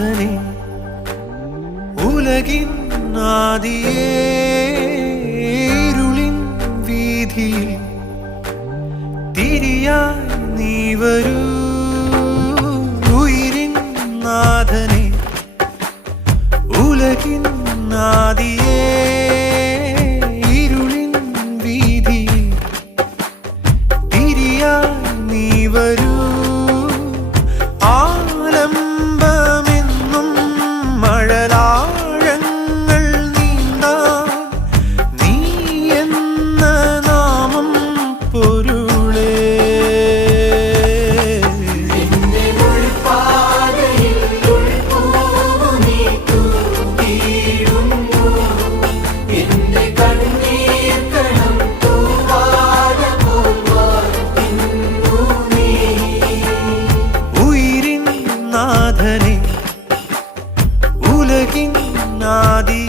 നാഥനെ ഉലകിൻ ആദിയേ ഇരുളിൻ വീഥിയിൽ തിരിയായി നീ വരൂ ഉയിരിൻ നാഥനെ ഉലകിൻ ആദിയേ ഇരുളിൻ വീഥിയിൽ തിരിയായി നീ വരൂ ആലംബമെന്നും മഴലാഴങ്ങൾ നീന്താൻ നീ എന്ന നാമം പൊരുളേ ഉലകിൻ ആദി